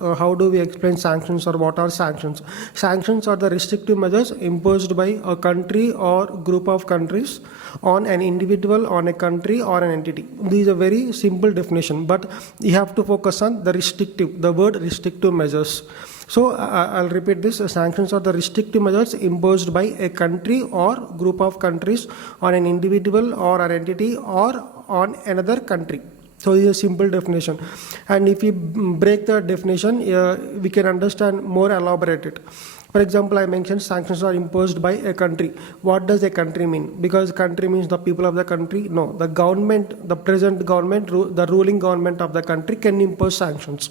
How do we explain sanctions, or what are sanctions? Sanctions are the restrictive measures imposed by a country or group of countries on an individual, on a country or an entity. This is a very simple definition, but you have to focus on the word restrictive measures. So I'll repeat this. Sanctions are the restrictive measures imposed by a country or group of countries on an individual or an entity or on another country. So this is a simple definition, and if we break the definition, we can understand more elaborated. For example, I mentioned sanctions are imposed by a country. What does a country mean? Because country means the people of the country? No, the government, the present government, the ruling government of the country can impose sanctions.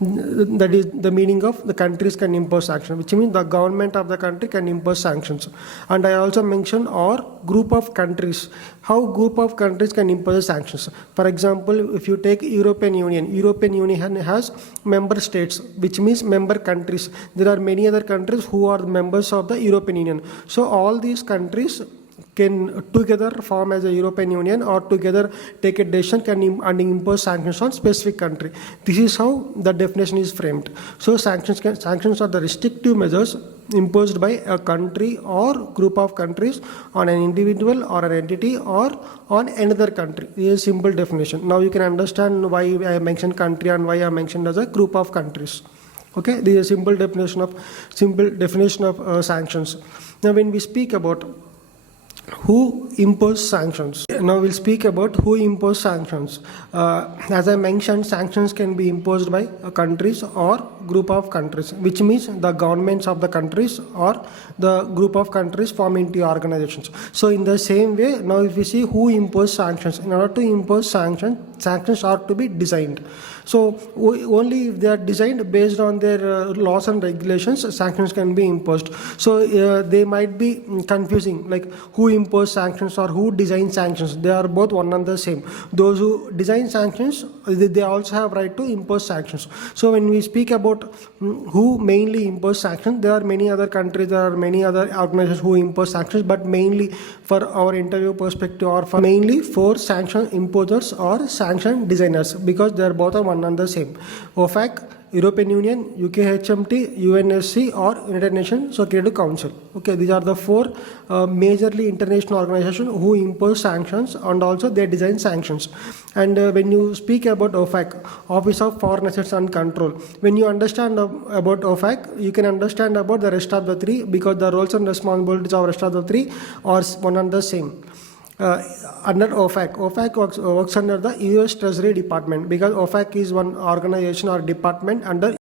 That is the meaning of the countries can impose sanctions, which means the government of the country can impose sanctions. And I also mentioned or group of countries. How group of countries can impose sanctions? For example, if you take European Union has member states, which means member countries. There are many other countries who are members of the European Union. So all these countries can together form as a European Union, or together take a decision and impose sanctions on specific country. This is how the definition is framed. So sanctions are the restrictive measures imposed by a country or group of countries on an individual or an entity or on another country. This is a simple definition. Now you can understand why I mentioned country and why I mentioned as a group of countries. Okay, this is a simple definition of sanctions. Now when we speak about who impose sanctions. Now we'll speak about who impose sanctions. As I mentioned, sanctions can be imposed by countries or group of countries, which means the governments of the countries or the group of countries form into organizations. So in the same way, now if we see who impose sanctions, in order to impose sanctions are to be designed. So only if they are designed based on their laws and regulations, sanctions can be imposed. So they might be confusing, like who impose sanctions or who design sanctions. They are both one and the same. Those who design sanctions, they also have right to impose sanctions. So when we speak about who mainly impose sanctions, there are many other countries, there are many other organizations who impose sanctions, but mainly for our interview perspective, or mainly for sanction imposers or sanction designers, because they are both one and the same. OFAC, European Union, UKHMT, UNSC or United Nations Security Council. Okay, these are the four majorly international organizations who impose sanctions, and also they design sanctions. And when you speak about OFAC, Office of Foreign Assets and Control, when you understand about OFAC, you can understand about the rest of the three, because the roles and responsibilities of rest of the three are one and the same. Under OFAC works under the US Treasury Department, because OFAC is one organization or department under